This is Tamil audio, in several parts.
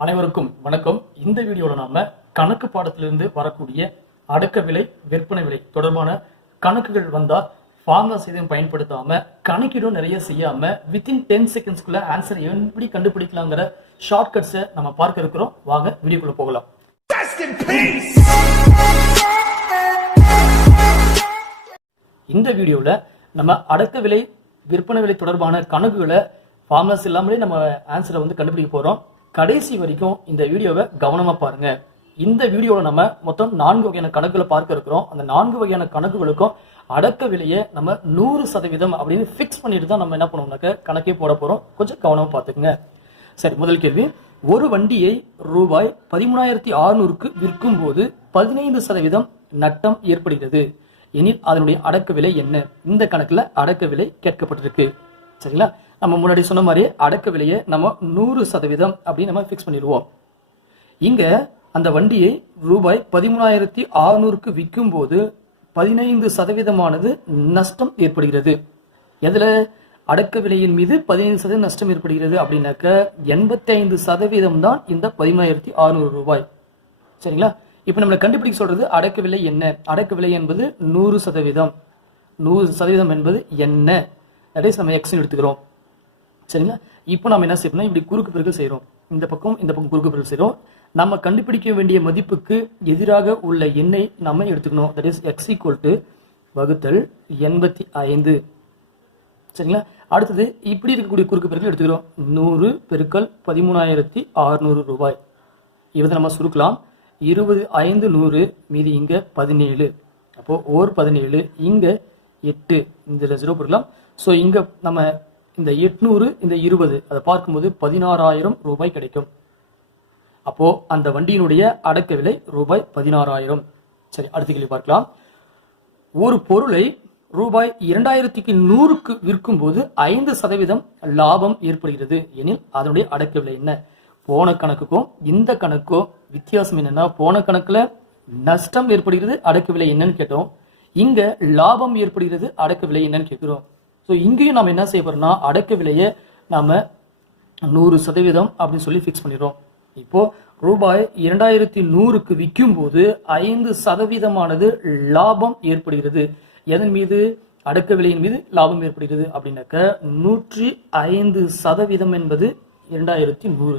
அனைவருக்கும் வணக்கம். இந்த வீடியோல நாம கணக்கு பாடத்திலிருந்து வரக்கூடிய அடக்க விலை விற்பனை விலை தொடர்பான கணக்குகள் வந்தா ஃபார்முலா செய்தும் பயன்படுத்தாம கணக்கீடும் நிறைய செய்யாம வித்தின் டென் செகண்ட்ஸ்க்குள்ள ஆன்சர் எப்படி கண்டுபிடிக்கலாங்கிற ஷார்ட்கட்ஸை நம்ம பார்க்க இருக்கிறோம். வாங்க வீடியோக்குள்ள போகலாம்! இந்த வீடியோவில் நம்ம அடக்க விலை விற்பனை விலை தொடர்பான கணக்குகளை ஃபார்முலாஸ் இல்லாமலே நம்ம ஆன்சரை வந்து கண்டுபிடிக்க போகிறோம் கடைசி வரைக்கும் இந்த வீடியோவை கவனமாக பாருங்க. இந்த வீடியோவில் நம்ம மொத்தம் நான்கு வகையான கணக்குகளை பார்க்க இருக்கிறோம். அந்த நான்கு வகையான கணக்குகளுக்கும் அடக்க விலையை நம்ம நூறு சதவீதம் அப்படின்னு ஃபிக்ஸ் பண்ணிட்டு தான் நம்ம என்ன பண்ணுவோம்னாக்க கணக்கே போட போகிறோம் கொஞ்சம் கவனமாக பார்த்துக்குங்க. சரி முதல் கேள்வி. ஒரு வண்டியை ரூபாய் பதிமூணாயிரத்தி அறுநூறுக்கு விற்கும் போது பதினைந்து சதவீதம் நட்டம் ஏற்படுகிறது. எனில் அதனுடைய அடக்க விலை என்ன? இந்த கணக்குல அடக்க விலை கேட்கப்பட்டிருக்கு. சரிங்களா? நம்ம முன்னாடி சொன்ன மாதிரி அடக்க விலையை நம்ம நூறு சதவீதம் அப்படின்னு நம்ம ஃபிக்ஸ் பண்ணிடுவோம். இங்க அந்த வண்டியை ரூபாய் பதிமூணாயிரத்தி அறுநூறுக்கு விற்கும் போது பதினைந்து சதவீதமானது நஷ்டம் ஏற்படுகிறது. எதுல? அடக்க விலையின் மீது பதினைந்து சதவீதம் நஷ்டம் ஏற்படுகிறது அப்படின்னாக்க எண்பத்தி ஐந்து சதவீதம் தான் இந்த பதிமூணாயிரத்தி அறுநூறு ரூபாய். சரிங்களா? இப்போ நம்மளை கண்டுபிடிக்க சொல்றது அடக்க விலை என்ன? அடக்க விலை என்பது நூறு சதவீதம். நூறு சதவீதம் என்பது என்ன? தட் இஸ் நம்ம எக்ஸ்னு எடுத்துக்கிறோம். சரிங்களா? இப்போ நம்ம என்ன செய்யணும் இப்படி குறுக்கு பெருக்கல் செய்கிறோம் இந்த பக்கம் இந்த பக்கம் குறுக்கு பெருக்கல் செய்கிறோம் நம்ம கண்டுபிடிக்க வேண்டிய மதிப்புக்கு எதிராக உள்ள எண்ணை நம்ம எடுத்துக்கணும். That is x equal to வகுத்தல் எண்பத்தி ஐந்து. சரிங்களா? அடுத்தது இப்படி இருக்கக்கூடிய குறுக்கு பெருக்கல் எடுத்துக்கிறோம். நூறு பெருக்கல் பதிமூணாயிரத்தி அறுநூறு ரூபாய். இதை நம்ம சுருக்கலாம். இருபது ஐந்து நூறு மீதி இங்கே பதினேழு. அப்போது ஓர் பதினேழு இங்கே எட்டு. இந்த ஜீரோ போடலாம் ஸோ இங்கே நம்ம இந்த எட்நூறு இந்த இருபது அதை பார்க்கும்போது பதினாறாயிரம் ரூபாய் கிடைக்கும். அப்போ அந்த வண்டியினுடைய அடக்க விலை ரூபாய் பதினாறாயிரம். சரி அடுத்த கேள்வி பார்க்கலாம். ஒரு பொருளை ரூபாய் இரண்டாயிரத்திக்கு நூறுக்கு விற்கும் போது ஐந்து சதவீதம் லாபம் ஏற்படுகிறது. எனில் அதனுடைய அடக்க விலை என்ன? போன கணக்குக்கும் இந்த கணக்கும் வித்தியாசம் என்னன்னா போன கணக்குல நஷ்டம் ஏற்படுகிறது அடக்க விலை என்னன்னு கேட்டோம். இங்க லாபம் ஏற்படுகிறது அடக்க விலை என்னன்னு கேட்கிறோம். ஸோ இங்கேயும் நம்ம என்ன செய்ய போறோம்னா அடக்க விலையை நாம நூறு சதவீதம் அப்படின்னு சொல்லி ஃபிக்ஸ் பண்ணிடுறோம். இப்போ ரூபாய் இரண்டாயிரத்தி நூறுக்கு விற்கும் போது ஐந்து சதவீதமானது லாபம் ஏற்படுகிறது. எதன் மீது? அடக்க விலையின் மீது லாபம் ஏற்படுகிறது. அப்படின்னாக்க நூற்றி ஐந்து சதவீதம் என்பது இரண்டாயிரத்தி நூறு.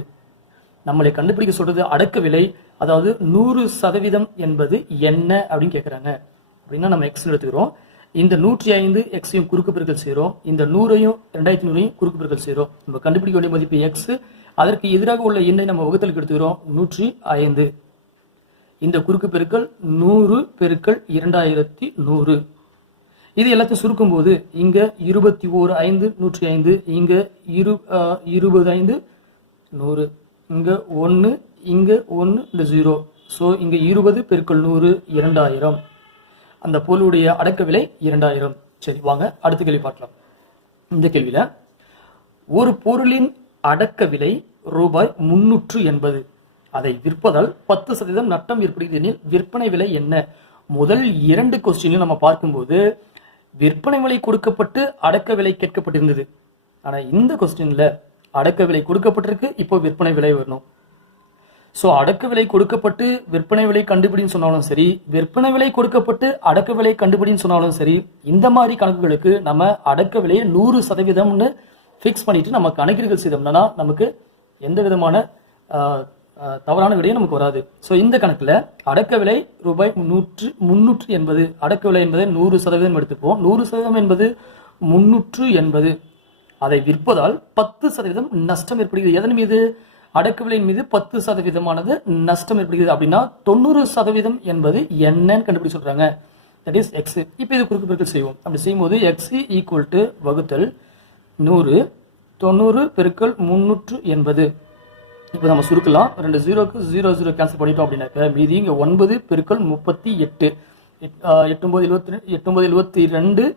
நம்மளை கண்டுபிடிக்க சொல்றது அடக்க விலை அதாவது நூறு சதவீதம் என்பது என்ன அப்படின்னு கேட்குறாங்க அப்படின்னா நம்ம எக்ஸ் எடுத்துக்கிறோம். இந்த நூற்றி ஐந்து எக்ஸையும் குறுக்கு பெருக்கல் செய்கிறோம். இந்த நூறையும் ரெண்டாயிரத்தி நூறையும் குறுக்கு பெருக்கல் செய்கிறோம். நம்ம கண்டுபிடிக்க வேண்டிய மதிப்பு எக்ஸ் அதற்கு எதிராக உள்ள எண்ணை நம்ம வகுத்தலுக்கு எடுத்துக்கிறோம். நூற்றி ஐந்து. இந்த குறுக்கு பெருக்கல் நூறு பெருக்கல் இரண்டாயிரத்தி நூறு. இது எல்லாத்தையும் சுருக்கும் போது இங்க இருபத்தி ஓரு ஐந்து நூற்றி ஐந்து. இங்க இரு இருபது ஐந்து நூறு. இங்க ஒன்று இங்க ஒன்று இந்த ஜீரோ ஸோ இங்க இருபது பெருக்கல் நூறு இரண்டாயிரம். அந்த பொருளுடைய அடக்க விலை இரண்டாயிரம். சரி வாங்க அடுத்த கேள்வி பார்க்கலாம். இந்த கேள்வியில ஒரு பொருளின் அடக்க விலை ரூபாய் முன்னூற்று எண்பது. அதை விற்பதால் பத்து சதவீதம் நட்டம் ஏற்படுகிறது எனில் விற்பனை விலை என்ன? முதல் இரண்டு கொஸ்டினையும் நம்ம பார்க்கும்போது விற்பனை விலை கொடுக்கப்பட்டு அடக்க விலை கேட்கப்பட்டிருந்தது. ஆனால் இந்த கொஸ்டின்ல அடக்க விலை கொடுக்கப்பட்டிருக்கு இப்போ விற்பனை விலை வரணும். ஸோ அடக்கு விலை கொடுக்கப்பட்டு விற்பனை விலை கண்டுபிடின்னு சொன்னாலும் சரி விற்பனை விலை கொடுக்கப்பட்டு அடக்கு விலை கண்டுபிடின்னு சொன்னாலும் சரி இந்த மாதிரி கணக்குகளுக்கு நம்ம அடக்க விலையை நூறு சதவீதம்னு ஃபிக்ஸ் பண்ணிட்டு நம்ம கணக்கீடுகள் செய்தோம்னா நமக்கு எந்த விதமான தவறான விலையும் நமக்கு வராது. ஸோ இந்த கணக்கில் அடக்க விலை ரூபாய் நூற்று முன்னூற்று எண்பது அடக்க விலை என்பதை நூறு சதவீதம் எடுத்துப்போம். நூறு சதவீதம் என்பது முன்னூற்று எண்பது. அதை விற்பதால் பத்து சதவீதம் நஷ்டம் ஏற்படுகிறது. எதன் மீது? அடக்கு விலையின் மீது பத்து சதவீதமானது நஷ்டம் ஏற்படுகிறது அப்படின்னா தொண்ணூறு சதவீதம் என்பது என்னன்னு கண்டுபிடி சொல்றாங்க. தட் இஸ் எக்ஸ் இப்போ இது குறுக்கு பெருக்கல் செய்வோம். அப்படி செய்யும்போது எக்ஸ் ஈக்குவல் டு வகுத்தல் நூறு தொண்ணூறு பெருக்கல் முன்னூற்று எண்பது இப்போ நம்ம சுருக்கலாம். ரெண்டு ஜீரோக்கு ஜீரோ ஜீரோ கேன்சல் பண்ணிட்டோம் அப்படின்னாக்க மீதி இங்கே ஒன்பது பெருக்கல் முப்பத்தி எட்டு. எட்- ஆஹ் இருபத்தி ரெண்டு எழுபத்தி ரெண்டு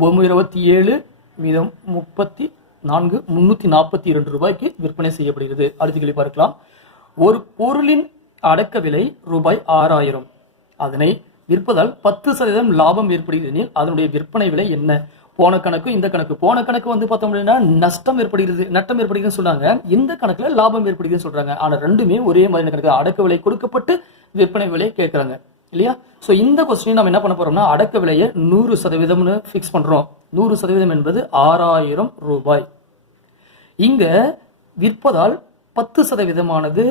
ஒம்பது இருபத்தி ஏழு மீதம் முப்பத்தி நான்கு முன்னூத்தி நாற்பத்தி இரண்டு ரூபாய்க்கு விற்பனை செய்யப்படுகிறது. அடுத்த கேள்வி பார்க்கலாம். ஒரு பொருளின் அடக்க விலை ரூபாய் ஆறாயிரம். அதனை விற்பதால் பத்து சதவீதம் லாபம் ஏற்படுகிறது எனில் அதனுடைய விற்பனை விலை என்ன? போன கணக்கு இந்த கணக்கு. போன கணக்கு வந்து பார்த்தோம் அப்படின்னா நஷ்டம் ஏற்படுகிறது நட்டம் ஏற்படுகிறதுன்னு சொன்னாங்க. இந்த கணக்குல லாபம் ஏற்படுகிறதுன்னு சொல்றாங்க. ஆனா ரெண்டுமே ஒரே மாதிரி கணக்கு அடக்க விலை கொடுக்கப்பட்டு விற்பனை விலை கேட்கறாங்க. இல்லையா? ஸோ இந்த கொஸ்டின் நம்ம என்ன பண்ண போறோம்னா அடக்க விலையை நூறு சதவீதம்னு ஃபிக்ஸ் பண்றோம். நூறு சதவீதம் என்பது ஆறாயிரம் ரூபாய். இங்க விற்பதால் பத்து சதவீதமானது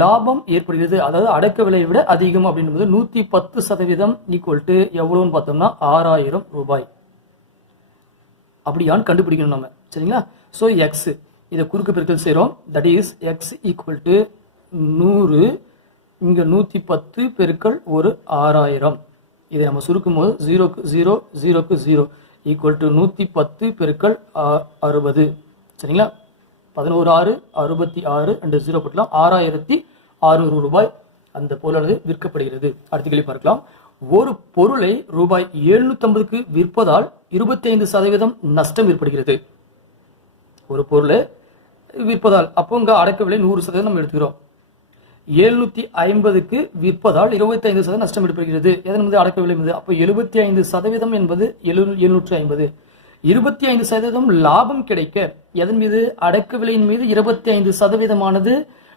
லாபம் ஏற்படுகிறது. அதாவது அடக்க விலையை விட அதிகம் அப்படின்றது நூத்தி பத்து சதவீதம் ஈக்குவல் டு எவ்வளவுன்னு பார்த்தோம்னா ஆறாயிரம் ரூபாய். அப்படியான்னு கண்டுபிடிக்கணும் நம்ம. சரிங்களா? ஸோ எக்ஸ் இதை குறுக்கு பெருக்கல் செய்கிறோம் that is x equal to நூறு இங்கே நூற்றி பத்து பெருக்கள் ஒரு ஆறாயிரம். இதை நம்ம சுருக்கும் போது ஜீரோக்கு ஜீரோ ஜீரோக்கு ஜீரோ ஈக்குவல் டு நூற்றி பத்து பெருக்கள் அறுபது. சரிங்களா? பதினோரு ஆறு அறுபத்தி ஆறு ரெண்டு ஜீரோ போட்டலாம். ஆறாயிரத்தி அறுநூறு ரூபாய் அந்த பொருளானது விற்கப்படுகிறது. அடுத்த கேள்வி பார்க்கலாம். ஒரு பொருளை ரூபாய் 750 விற்பதால் 25% சதவீதம் நஷ்டம் ஏற்படுகிறது. ஒரு பொருளை விற்பதால் அப்போ இங்க அடக்க விலை நூறு சதவீதம் நம்ம எடுத்துக்கிறோம். எழுநூத்தி ஐம்பதுக்கு விற்பதால் 25% சதவீதம் நஷ்டம் ஏற்படுகிறது எதன் மீது அடக்க விலை மீது? அப்போ எழுபத்தி ஐந்து சதவீதம் என்பது எழுநூற்றி ஐம்பது. இருபத்தி ஐந்து சதவீதம் லாபம் கிடைக்க எதன் மீது? அடக்க விலையின் மீது இருபத்தி ஐந்து சதவீதமானது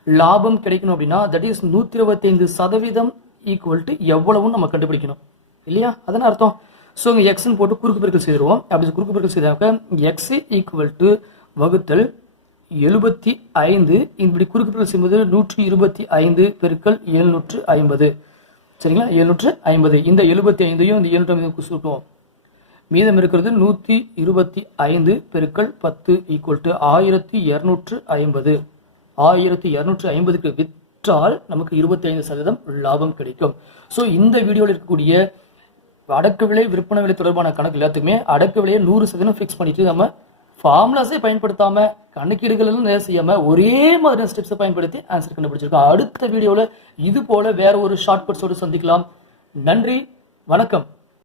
லாபம் கிடைக்கணும் அப்படின்னா தட் இஸ் நூத்தி இருபத்தி ஐந்து சதவீதம் ஈக்குவல் டு எவ்வளவுன்னு நம்ம கண்டுபிடிக்கணும். இல்லையா? அதான அர்த்தம். ஸோ இங்கே எக்ஸ்ன்னு போட்டு குறுக்கு பெருக்கல் செய்திருவோம். அப்படி குறுக்கு பெருக்கல் செய்தாக்க எக்ஸ் ஈக்குவல் டு வகுத்தல் எழுபத்தி ஐந்து இப்படி குறுக்கு செய்வது நூற்றி இருபத்தி ஐந்து பெருக்கள் எழுநூற்று ஐம்பது. சரிங்களா? எழுநூற்று ஐம்பது. இந்த எழுபத்தி ஐந்தையும் இந்த எழுநூற்றி ஐம்பது சுட்டுவோம் மீதம் இருக்கிறது நூற்றி இருபத்தி ஐந்து பெருக்கள் பத்து ஈக்குவல் டு ஆயிரத்தி இரநூற்று ஐம்பது. ஆயிரத்தி இரநூற்று ஐம்பதுக்கு விற்றால் நமக்கு இருபத்தி ஐந்து சதவீதம் லாபம் கிடைக்கும். ஸோ இந்த வீடியோவில் இருக்கக்கூடிய அடக்க விலை விற்பனை விலை தொடர்பான கணக்கு எல்லாத்துக்குமே அடக்க விலையை நூறு சதவீதம் ஃபிக்ஸ் பண்ணிட்டு நம்ம ஃபார்முலாஸே பயன்படுத்தாம கணக்கீடுகள் எல்லாம் நேரம் செய்யாம ஒரே மாதிரியான ஸ்டெப்ஸை பயன்படுத்தி ஆன்சர் கண்டுபிடிச்சிருக்கோம். அடுத்த வீடியோவில் இது போல வேற ஒரு ஷார்ட் கட்ஸோடு சந்திக்கலாம். நன்றி. வணக்கம்.